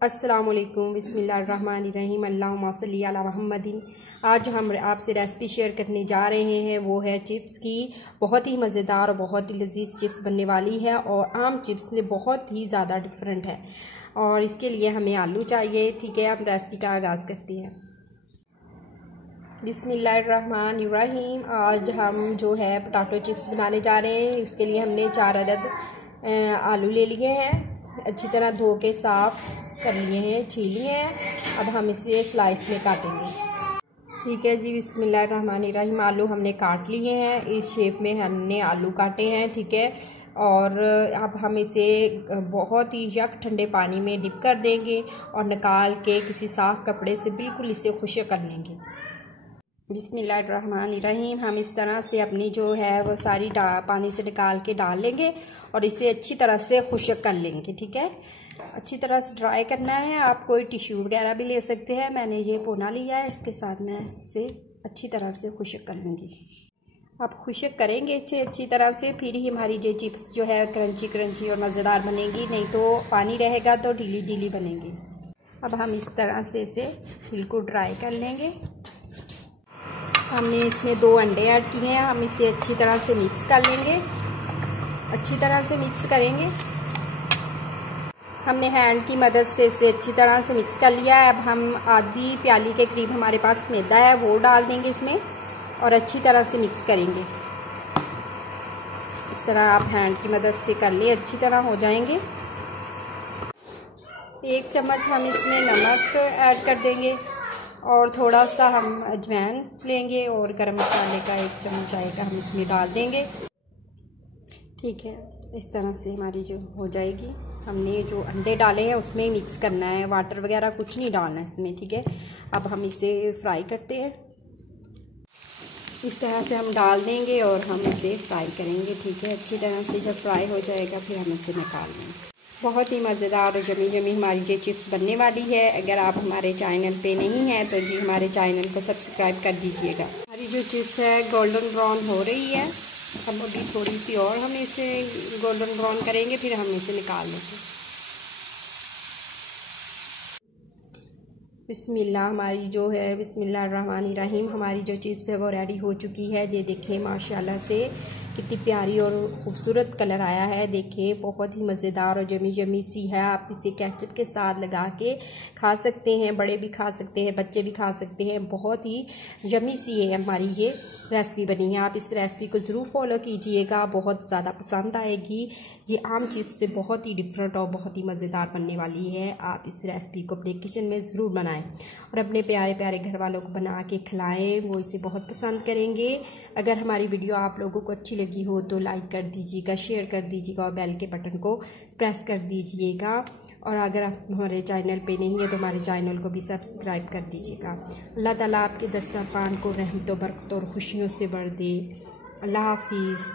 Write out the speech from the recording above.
अस्सलामुअलैकुम बिस्मिल्लाहिर्रहमानिर्रहीम अल्लाहुम्मा सल्ली अला मुहम्मदिन। आज हम आपसे रेसिपी शेयर करने जा रहे हैं, वो है चिप्स की। बहुत ही मज़ेदार और बहुत ही लजीज चिप्स बनने वाली है और आम चिप्स से बहुत ही ज़्यादा डिफरेंट है। और इसके लिए हमें आलू चाहिए। ठीक है, हम रेसिपी का आगाज़ करते हैं। बिस्मिल्लाहिर्रहमानिर्रहीम। आज हम जो है पोटैटो चिप्स बनाने जा रहे हैं। उसके लिए हमने 4 अदद आलू ले लिए हैं, अच्छी तरह धो के साफ़ कर लिए हैं, छील लिए हैं। अब हम इसे स्लाइस में काटेंगे। ठीक है जी, बिस्मिल्लाहिर्रहमानिर्रहीम। आलू हमने काट लिए हैं, इस शेप में हमने आलू काटे हैं। ठीक है, और अब हम इसे बहुत ही यक ठंडे पानी में डिप कर देंगे और निकाल के किसी साफ़ कपड़े से बिल्कुल इसे खुश्क कर लेंगे। बिस्मिल्लाहिर्रहमानिर्रहीम। हम इस तरह से अपनी जो है वो सारी पानी से निकाल के डाल लेंगे और इसे अच्छी तरह से खुश्क कर लेंगे। ठीक है, अच्छी तरह से ड्राई करना है। आप कोई टिश्यू वगैरह भी ले सकते हैं, मैंने ये पोना लिया है, इसके साथ मैं इसे अच्छी तरह से खुश्क कर लूँगी। आप खुश्क करेंगे इसे अच्छी तरह से, फिर ही हमारी ये चिप्स जो है क्रंची क्रंची और मज़ेदार बनेगी, नहीं तो पानी रहेगा तो ढीली ढीली बनेगी। अब हम इस तरह से इसे बिल्कुल ड्राई कर लेंगे। हमने इसमें 2 अंडे ऐड किए हैं, हम इसे अच्छी तरह से मिक्स कर लेंगे, अच्छी तरह से मिक्स करेंगे। हमने हैंड की मदद से इसे अच्छी तरह से मिक्स कर लिया है। अब हम आधी प्याली के करीब हमारे पास मैदा है, वो डाल देंगे इसमें और अच्छी तरह से मिक्स करेंगे। इस तरह आप हैंड की मदद से कर ले, अच्छी तरह हो जाएंगे। 1 चम्मच हम इसमें नमक ऐड कर देंगे और थोड़ा सा हम अजवाइन लेंगे और गरम मसाले का 1 चम्मच आएगा हम इसमें डाल देंगे। ठीक है, इस तरह से हमारी जो हो जाएगी। हमने जो अंडे डाले हैं उसमें मिक्स करना है, वाटर वगैरह कुछ नहीं डालना है इसमें। ठीक है, अब हम इसे फ्राई करते हैं। इस तरह से हम डाल देंगे और हम इसे फ्राई करेंगे। ठीक है, अच्छी तरह से जब फ्राई हो जाएगा फिर हम इसे निकाल लेंगे। बहुत ही मज़ेदार और जमी जमी हमारी ये चिप्स बनने वाली है। अगर आप हमारे चैनल पे नहीं हैं तो जी हमारे चैनल को सब्सक्राइब कर दीजिएगा। हमारी जो चिप्स है गोल्डन ब्राउन हो रही है। हम अभी थोड़ी सी और हम इसे गोल्डन ब्राउन करेंगे, फिर हम इसे निकाल लेंगे। बिस्मिल्लाह। हमारी जो है बिस्मिल्लाहिर्रहमानिर्रहीम हमारी जो चिप्स है वो रेडी हो चुकी है। ये देखें माशाल्लाह से कितनी प्यारी और ख़ूबसूरत कलर आया है। देखें बहुत ही मज़ेदार और जमी जमी सी है। आप इसे केचप के साथ लगा के खा सकते हैं, बड़े भी खा सकते हैं, बच्चे भी खा सकते हैं। बहुत ही यमी सी है हमारी ये रेसिपी बनी है। आप इस रेसिपी को ज़रूर फॉलो कीजिएगा, बहुत ज़्यादा पसंद आएगी। ये आम चिप्स से बहुत ही डिफरेंट और बहुत ही मज़ेदार बनने वाली है। आप इस रेसिपी को अपने किचन में ज़रूर बनाएं और अपने प्यारे प्यारे घर वालों को बना के खिलाएं, वो इसे बहुत पसंद करेंगे। अगर हमारी वीडियो आप लोगों को अच्छी लगी हो तो लाइक कर दीजिएगा, शेयर कर दीजिएगा और बेल के बटन को प्रेस कर दीजिएगा। और अगर आप हमारे चैनल पे नहीं है तो हमारे चैनल को भी सब्सक्राइब कर दीजिएगा। अल्लाह ताला आपके दस्तरखान को रहमत व बरकत और खुशियों से भर दे। अल्लाह हाफिज़।